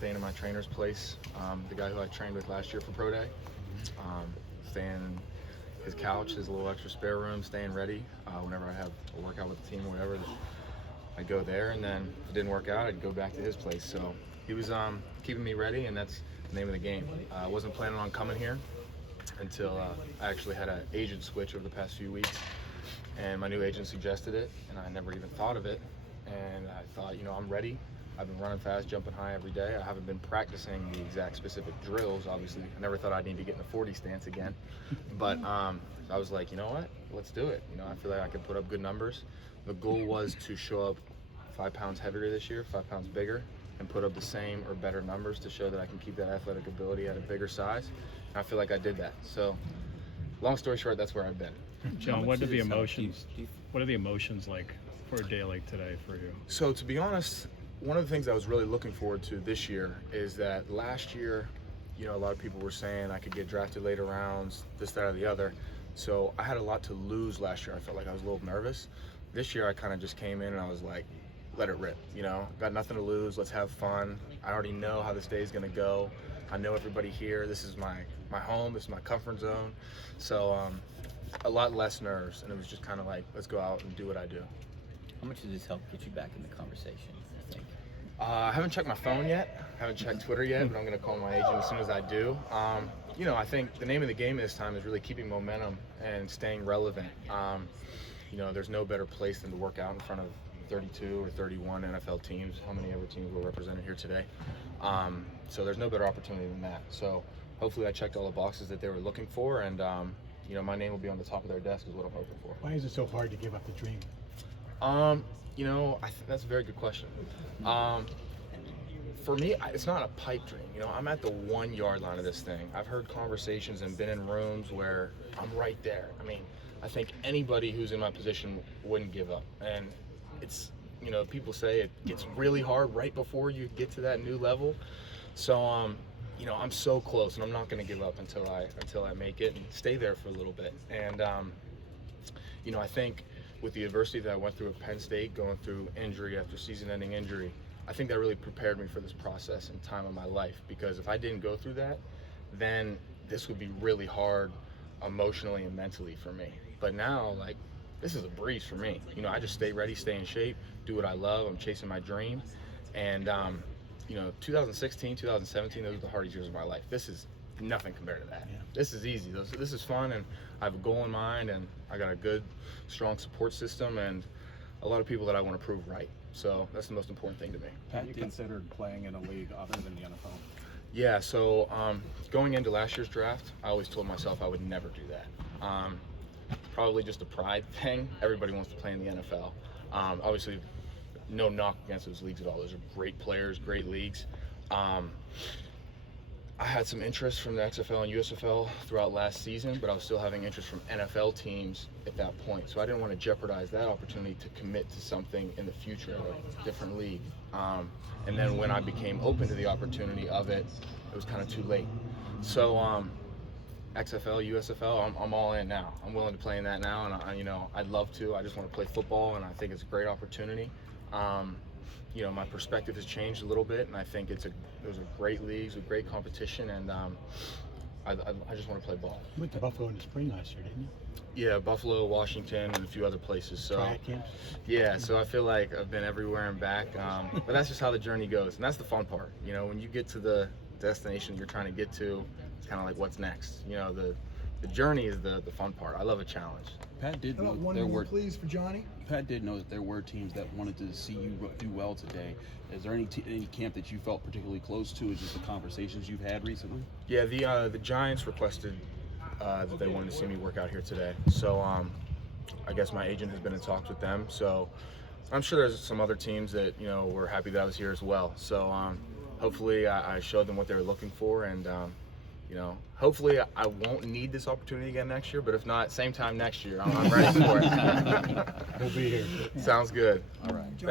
staying in my trainer's place, the guy who I trained with last year for Pro Day. Staying in his couch, his little extra spare room, staying ready. Whenever I have a workout with the team or whatever, I'd go there, and then if it didn't work out, I'd go back to his place. So he was keeping me ready, and that's the name of the game. I wasn't planning on coming here until I actually had an agent switch over the past few weeks, and my new agent suggested it, and I never even thought of it. And I thought, I'm ready. I've been running fast, jumping high every day. I haven't been practicing the exact specific drills, obviously. I never thought I'd need to get in the 40 stance again. But I was like, you know what? Let's do it. I feel like I can put up good numbers. The goal was to show up 5 pounds heavier this year, 5 pounds bigger, and put up the same or better numbers to show that I can keep that athletic ability at a bigger size. And I feel like I did that. So, long story short, that's where I've been. John, what are the emotions like for a day like today for you? So, to be honest, one of the things I was really looking forward to this year is that last year, a lot of people were saying I could get drafted later rounds, this, that, or the other. So I had a lot to lose last year. I felt like I was a little nervous. This year I kind of just came in and I was like, let it rip, got nothing to lose, let's have fun. I already know how this day is gonna go. I know everybody here. This is my home, this is my comfort zone. So a lot less nerves, and it was just kind of like, let's go out and do what I do. How much does this help get you back in the conversation, you think? I haven't checked my phone yet, haven't checked Twitter yet, but I'm going to call my agent as soon as I do. I think the name of the game this time is really keeping momentum and staying relevant. There's no better place than to work out in front of 32 or 31 NFL teams, how many ever teams were represented here today. So there's no better opportunity than that. So hopefully I checked all the boxes that they were looking for, and my name will be on the top of their desk is what I'm hoping for. Why is it so hard to give up the dream? That's a very good question. For me, it's not a pipe dream. I'm at the 1 yard line of this thing. I've heard conversations and been in rooms where I'm right there. I think anybody who's in my position wouldn't give up. And it's, people say it gets really hard right before you get to that new level. So, I'm so close, and I'm not going to give up until I make it and stay there for a little bit. And, I think with the adversity that I went through at Penn State, going through injury after season-ending injury, I think that really prepared me for this process and time of my life, because if I didn't go through that, then this would be really hard emotionally and mentally for me. But now, this is a breeze for me. I just stay ready, stay in shape, do what I love. I'm chasing my dream. And, 2016, 2017, those are the hardest years of my life. This is nothing compared to that. Yeah. This is easy. This is fun, and I have a goal in mind, and I got a good, strong support system, and a lot of people that I want to prove right. So that's the most important thing to me. Have you considered playing in a league other than the NFL? Yeah, so going into last year's draft, I always told myself I would never do that. Probably just a pride thing. Everybody wants to play in the NFL. Obviously, no knock against those leagues at all. Those are great players, great leagues. I had some interest from the XFL and USFL throughout last season, but I was still having interest from NFL teams at that point. So I didn't want to jeopardize that opportunity to commit to something in the future, a different league. And then when I became open to the opportunity of it, it was kind of too late. So XFL, USFL, I'm all in now. I'm willing to play in that now, and I'd love to. I just want to play football, and I think it's a great opportunity. My perspective has changed a little bit, and I think those are great leagues with great competition, and I just want to play ball. You went to Buffalo in the spring last year, didn't you? Yeah, Buffalo, Washington, and a few other places. So Triad camps? yeah, so I feel like I've been everywhere and back, but that's just how the journey goes, and that's the fun part. When you get to the destination you're trying to get to, it's kind of like what's next. The journey is the fun part. I love a challenge. Pat did How know about one there more, were please, for Johnny? Pat did know that there were teams that wanted to see you do well today. Is there any camp that you felt particularly close to? Is just the conversations you've had recently? Yeah, the Giants requested that they wanted to see me work out here today. So I guess my agent has been in talks with them. So I'm sure there's some other teams that were happy that I was here as well. So hopefully I showed them what they were looking for, and hopefully I won't need this opportunity again next year, but if not, same time next year, I'm ready for it. We'll be here. Sounds good. All right. Thank